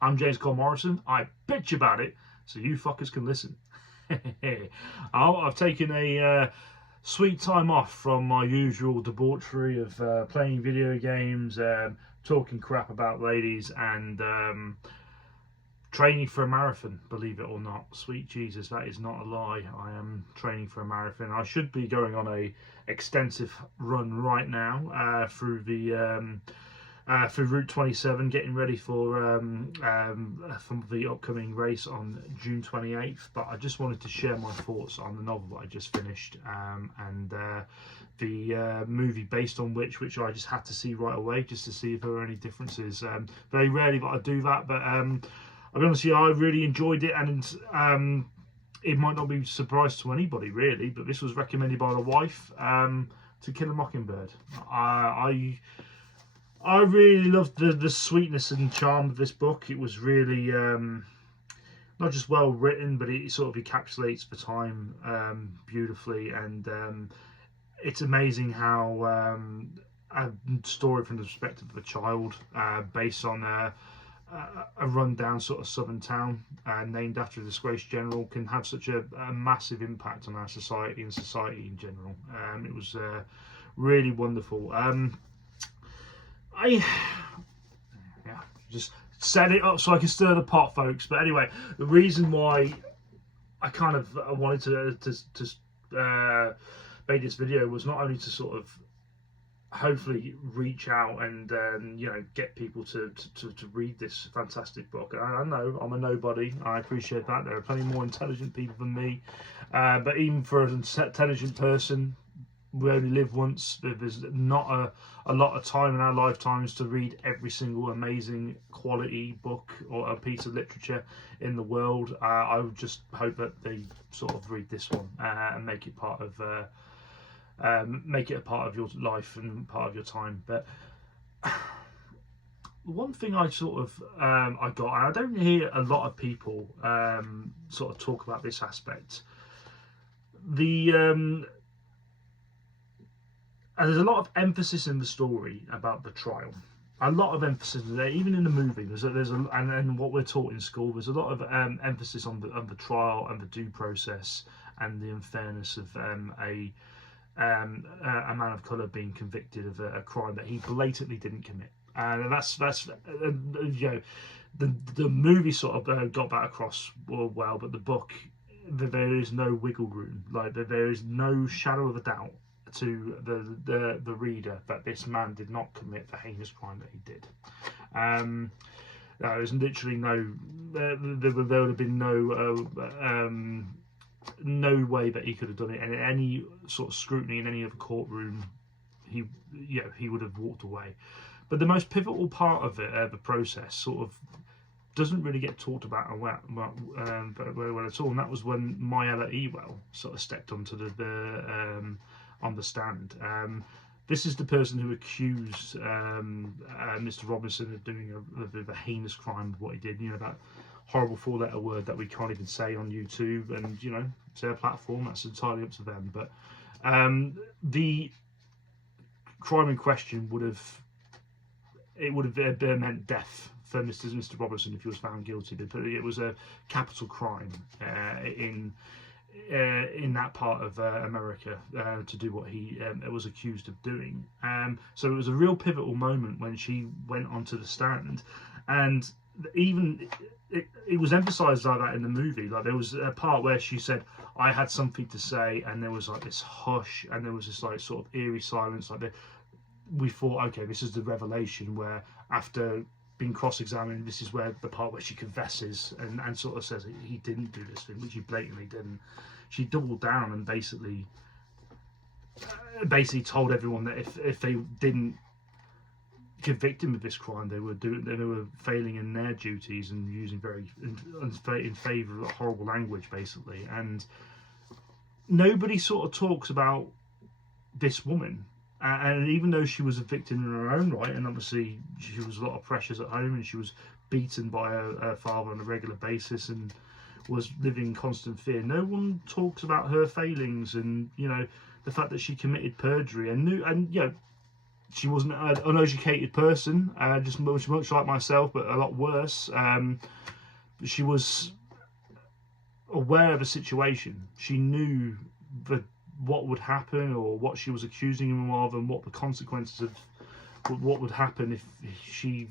I'm James Cole Morrison. I bitch about it so you fuckers can listen. I've taken a sweet time off from my usual debauchery of playing video games, talking crap about ladies, and training for a marathon, believe it or not. Sweet Jesus, that is not a lie. I am training for a marathon. I should be going on a extensive run right now through Route 27, getting ready for the upcoming race on June 28th. But I just wanted to share my thoughts on the novel that I just finished, and the movie based on which I just had to see right away, just to see if there were any differences. Very rarely that I do that, but I'll be honest with you, I really enjoyed it, and it might not be a surprise to anybody really, but this was recommended by the wife, To Kill a Mockingbird. I really loved the sweetness and charm of this book. It was really not just well written, but it sort of encapsulates the time beautifully, and it's amazing how a story from the perspective of a child, based on a rundown sort of southern town named after a disgraced general, can have such a massive impact on our society and society in general. It was really wonderful. Yeah, just set it up so I can stir the pot, folks. But anyway, the reason why I kind of wanted to make this video was not only to sort of hopefully reach out and get people to read this fantastic book. I know I'm a nobody. I appreciate that. There are plenty more intelligent people than me, but even for an intelligent person, we only live once. There's not a lot of time in our lifetimes to read every single amazing quality book or a piece of literature in the world. I would just hope that they sort of read this one and make it part of make it a part of your life and part of your time. But one thing I sort of I got, and I don't hear a lot of people sort of talk about this aspect. And there's a lot of emphasis in the story about the trial. A lot of emphasis there, even in the movie. And what we're taught in school. There's a lot of emphasis on the trial and the due process and the unfairness of a man of colour being convicted of a crime that he blatantly didn't commit. And that's the movie sort of got that across well, but the book, there is no wiggle room. Like there is no shadow of a doubt to the reader that this man did not commit the heinous crime that he did. There's literally there would have been no way that he could have done it, and in any sort of scrutiny in any other courtroom, he would have walked away. But the most pivotal part of it, the process, sort of doesn't really get talked about very well at all, and that was when Magellan Ewell sort of stepped onto on the stand. This is the person who accused Mr. Robinson of doing a heinous crime of what he did. That horrible four-letter word that we can't even say on YouTube, and it's their platform. That's entirely up to them. But the crime in question would have meant death for Mr. Robinson if he was found guilty. It was a capital crime in that part of America to do what he was accused of doing. So it was a real pivotal moment when she went onto the stand, and even it was emphasized like that in the movie. Like there was a part where she said, "I had something to say," and there was like this hush, and there was this like sort of eerie silence. We thought, okay, this is the revelation where after being cross-examined, this is where the part where she confesses and sort of says he didn't do this thing, which he blatantly didn't. She doubled down and basically told everyone that if they didn't convict him of this crime, they were failing in their duties and using in favour of horrible language, basically. And nobody sort of talks about this woman. And even though she was a victim in her own right, and obviously she was a lot of pressures at home, and she was beaten by her father on a regular basis and was living in constant fear, no one talks about her failings and the fact that she committed perjury and she wasn't an uneducated person, just much like myself, but a lot worse. She was aware of the situation. She knew what would happen, or what she was accusing him of, and what the consequences of what would happen if she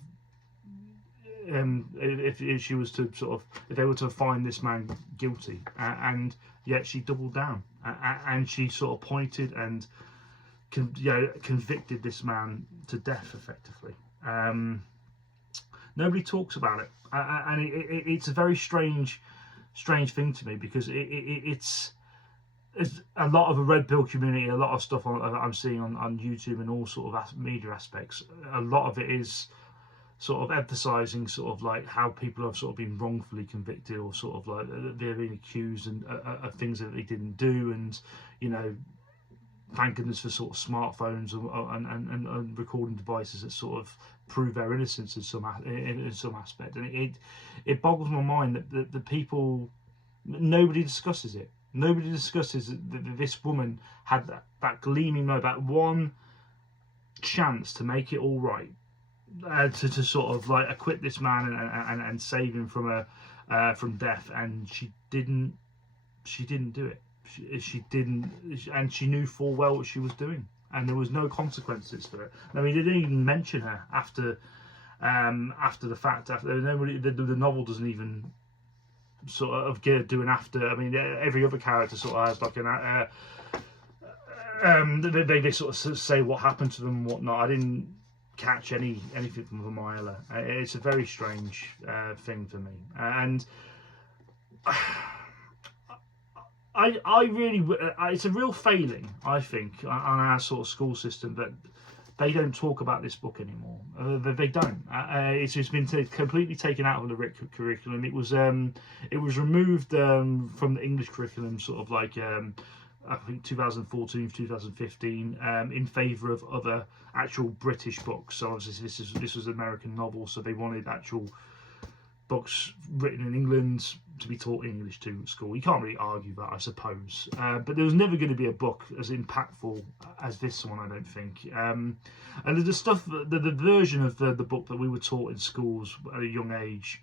if she was to sort of, if they were to find this man guilty, and yet she doubled down, and she sort of pointed and convicted this man to death effectively. Nobody talks about it, and it's a very strange thing to me, because it's a lot of the red pill community, a lot of stuff I'm seeing on YouTube and all sort of media aspects. A lot of it is sort of emphasizing sort of like how people have sort of been wrongfully convicted, or sort of like they're being accused and of things that they didn't do, and thank goodness for sort of smartphones and recording devices that sort of prove their innocence in some aspect. And it boggles my mind that the people, nobody discusses it. Nobody discusses that this woman had that gleaming moment, that one chance to make it all right, to sort of like acquit this man and save him from death, and she didn't do it. She didn't, and she knew full well what she was doing, and there was no consequences for it. I mean, they didn't even mention her after the fact. The novel doesn't even sort of do an after. I mean, every other character sort of has like they sort of say what happened to them and whatnot. I didn't catch anything from Vermila. It's a very strange thing for me, and I really, it's a real failing, I think, on our sort of school system, that they don't talk about this book anymore. They don't. It's just been completely taken out of the curriculum. It was removed from the English curriculum, sort of like I think 2014, 2015, in favour of other actual British books. So obviously this was an American novel, so they wanted actual books written in England to be taught English to at school. You can't really argue that, I suppose. But there was never going to be a book as impactful as this one, I don't think. And the stuff, the version of the book that we were taught in schools at a young age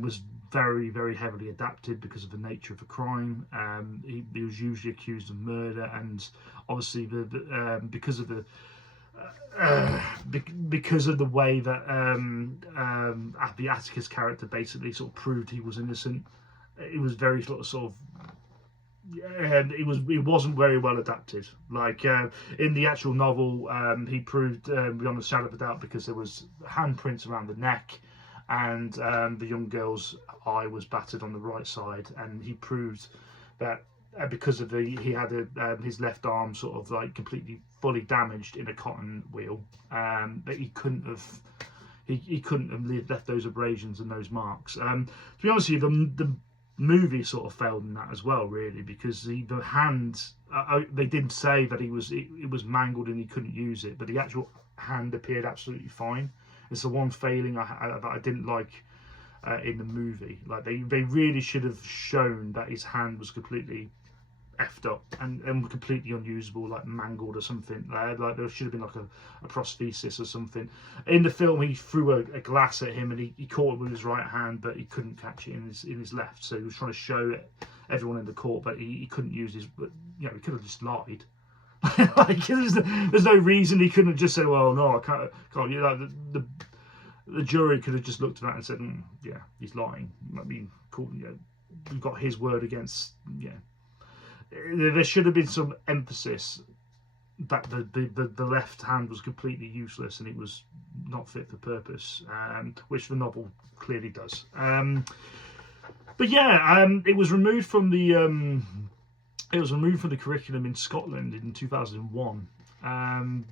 was very, very heavily adapted because of the nature of the crime. He was usually accused of murder, and obviously because of the way that the Atticus character basically sort of proved he was innocent. It was very sort of it wasn't very well adapted. Like in the actual novel, he proved beyond a shadow of a doubt, because there was handprints around the neck, and the young girl's eye was battered on the right side, and he proved that because of he had his left arm sort of like completely fully damaged in a cotton wheel, but he couldn't have left those abrasions and those marks. To be honest with you, the movie sort of failed in that as well, really, because the hand, they did say that it was mangled and he couldn't use it, but the actual hand appeared absolutely fine. It's the one failing that I didn't like in the movie. Like they really should have shown that his hand was completely effed up and completely unusable, like mangled or something. Like there should have been like a prosthesis or something. In the film, he threw a glass at him and he caught it with his right hand, but he couldn't catch it in his left. So he was trying to show everyone in the court, but he couldn't use his. But he could have just lied. Like there's no reason he couldn't have just said, "Well, no, I can't." The jury could have just looked at that and said, "Yeah, he's lying." I mean, cool. We've got his word against. Yeah. There should have been some emphasis that the left hand was completely useless and it was not fit for purpose, which the novel clearly does. But yeah, it was removed from the curriculum in Scotland in 2001, and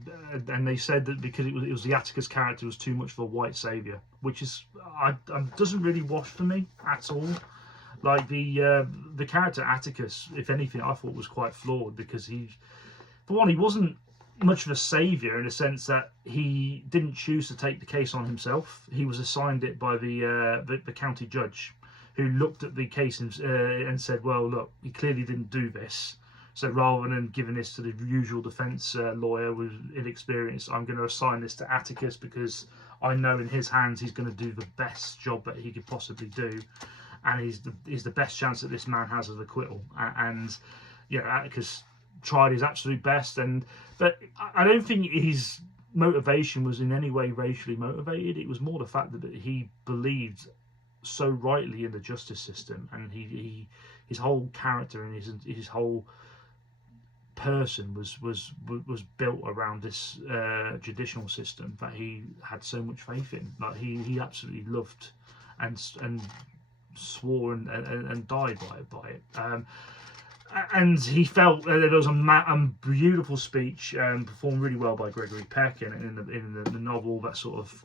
they said that because it was the Atticus character was too much of a white saviour, which is doesn't really wash for me at all. Like the character Atticus, if anything, I thought was quite flawed, because for one, he wasn't much of a saviour in the sense that he didn't choose to take the case on himself. He was assigned it by the county judge, who looked at the case and said, "Well, look, he clearly didn't do this, So rather than giving this to the usual defence lawyer with inexperience, I'm going to assign this to Atticus, because I know in his hands he's going to do the best job that he could possibly do, and he's the best chance that this man has of acquittal. And you know, Atticus tried his absolute best, but I don't think his motivation was in any way racially motivated. It was more the fact that he believed so rightly in the justice system, and his whole character and his whole person was built around this judicial system that he had so much faith in. Like he absolutely loved and swore and died by it. And he felt there was a beautiful speech performed really well by Gregory Peck in the novel that sort of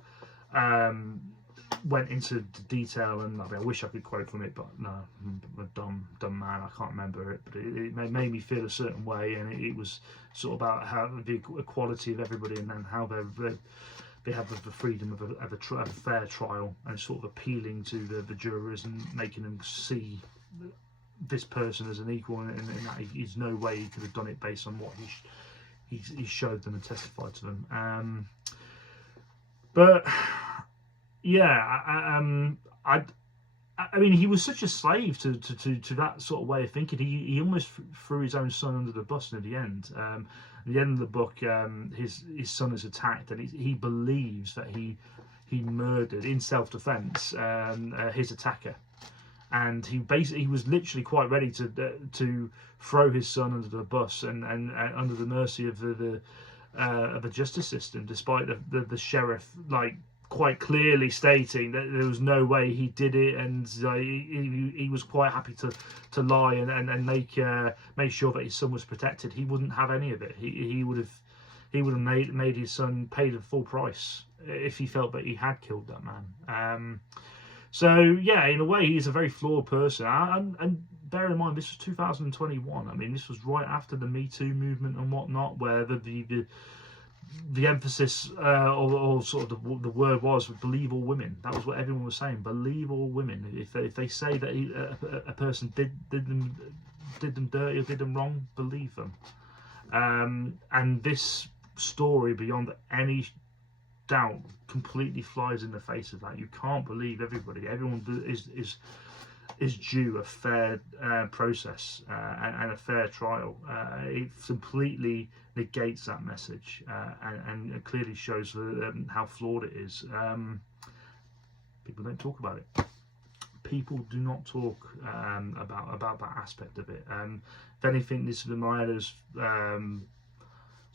went into detail, and I wish I could quote from it, but no, I'm a dumb man, I can't remember it, but it made me feel a certain way, and it was sort of about how the equality of everybody, and then how they have the freedom of a fair trial, and sort of appealing to the jurors and making them see this person as an equal, and that there's no way he could have done it based on what he showed them and testified to them. But yeah, I mean, he was such a slave to that sort of way of thinking. He almost threw his own son under the bus at the end. At the end of the book, his son is attacked, and he believes that he murdered in self-defense his attacker, and he was literally quite ready to throw his son under the bus and under the mercy of the justice system, despite the sheriff quite clearly stating that there was no way he did it, and he was quite happy to lie and make sure that his son was protected. He wouldn't have any of it. He would have made his son pay the full price if he felt that he had killed that man. So yeah, in a way, he's a very flawed person. And bear in mind, this was 2021. I mean, this was right after the Me Too movement and whatnot, where the emphasis or sort of the word was believe all women. That was what everyone was saying. Believe all women. If they say that a person did them dirty or did them wrong, believe them. And this story, beyond any doubt, completely flies in the face of that. You can't believe everybody. Everyone is due a fair process and a fair trial. It completely negates that message and clearly shows how flawed it is. People don't talk about it. People do not talk about that aspect of it. If anything, this Mia's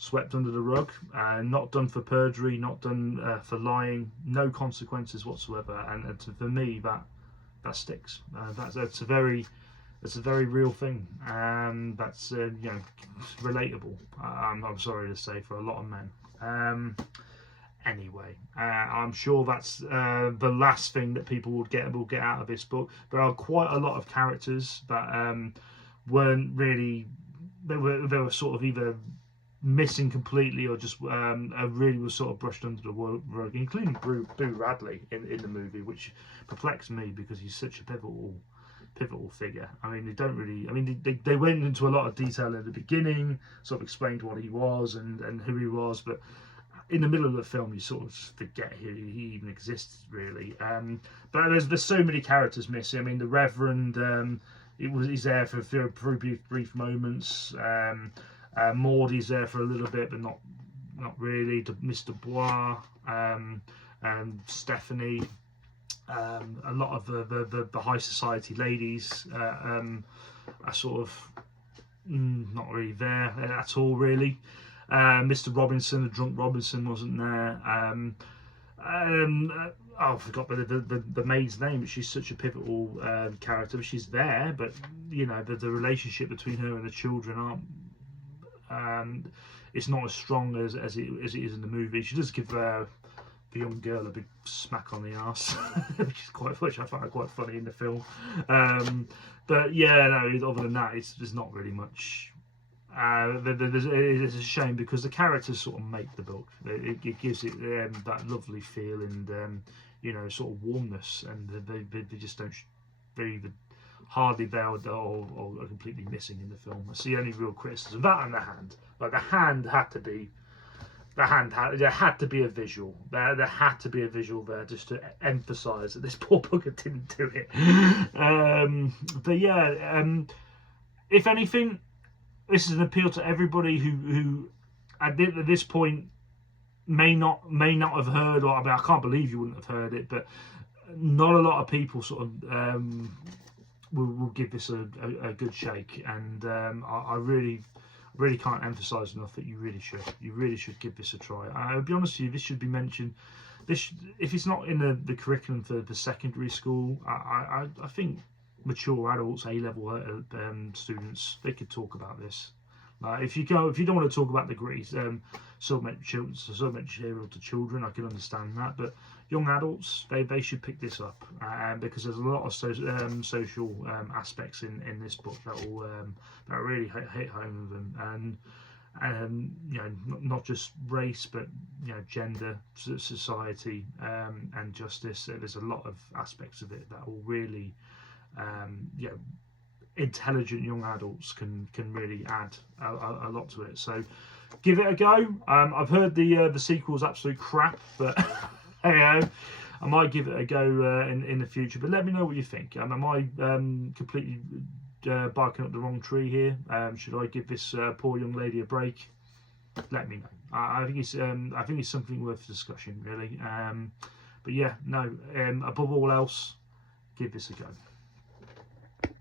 swept under the rug, not done for perjury, not done for lying, no consequences whatsoever. And for me, that sticks. That's a very real thing. That's relatable. I'm sorry to say, for a lot of men. Anyway, I'm sure that's the last thing that people will get out of this book. There are quite a lot of characters that weren't really. They were sort of either missing completely or just really was sort of brushed under the rug, including Boo Radley in the movie, which perplexed me because he's such a pivotal figure. I mean, they don't really. I mean, they went into a lot of detail in the beginning, sort of explained what he was and who he was, but in the middle of the film, you sort of forget he even exists, really. But there's so many characters missing. I mean, the Reverend, he's there for brief moments. Maudie's there for a little bit, but not really. Mr. Bois, Stephanie, a lot of the high society ladies are sort of not really there at all, really. Mr. Robinson, the drunk Robinson, wasn't there. I forgot the maid's name, but she's such a pivotal character. She's there, but the relationship between her and the children aren't. It's not as strong as it is in the movie. She does give the young girl a big smack on the arse, which I find quite funny in the film. But yeah, no. Other than that, there's not really much. It's a shame because the characters sort of make the book. It gives it that lovely feel and sort of warmness, and they just don't. They either hardly there or completely missing in the film. That's the only real criticism. That and the hand. Like the hand had to be. There had to be a visual. There had to be a visual there just to emphasise that this poor bugger didn't do it. But yeah, if anything, this is an appeal to everybody who at this point may not have heard, or I mean, I can't believe you wouldn't have heard it, but not a lot of people sort of will give this a good shake, and I really can't emphasise enough that you really should give this a try. I'll be honest with you, this should be mentioned. This, if it's not in the curriculum for the secondary school, I think mature adults, A-level students, they could talk about this. If you don't want to talk about the Greece subject material to children, I can understand that, but young adults, they should pick this up, because there's a lot of social aspects in this book that will that really hit home with them, and you know, not just race, but you know, gender, society, and justice. There's a lot of aspects of it that will really, you know, intelligent young adults can really add a lot to it. So give it a go. I've heard the sequel is absolute crap, but hey, I might give it a go in the future. But let me know what you think. Am I completely barking up the wrong tree here? Should I give this poor young lady a break? Let me know. I think it's something worth discussion, really. But yeah, no. Above all else, give this a go.